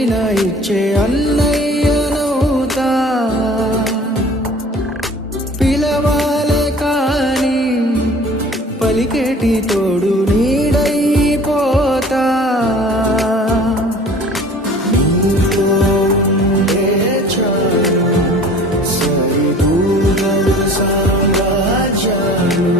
ఏదైనా ఇచ్చే అన్నయ్యనవుతా. పిలవాలే కానీ పలికేటి తోడు నీడైపోతా. సరిదూర సాగాచాలు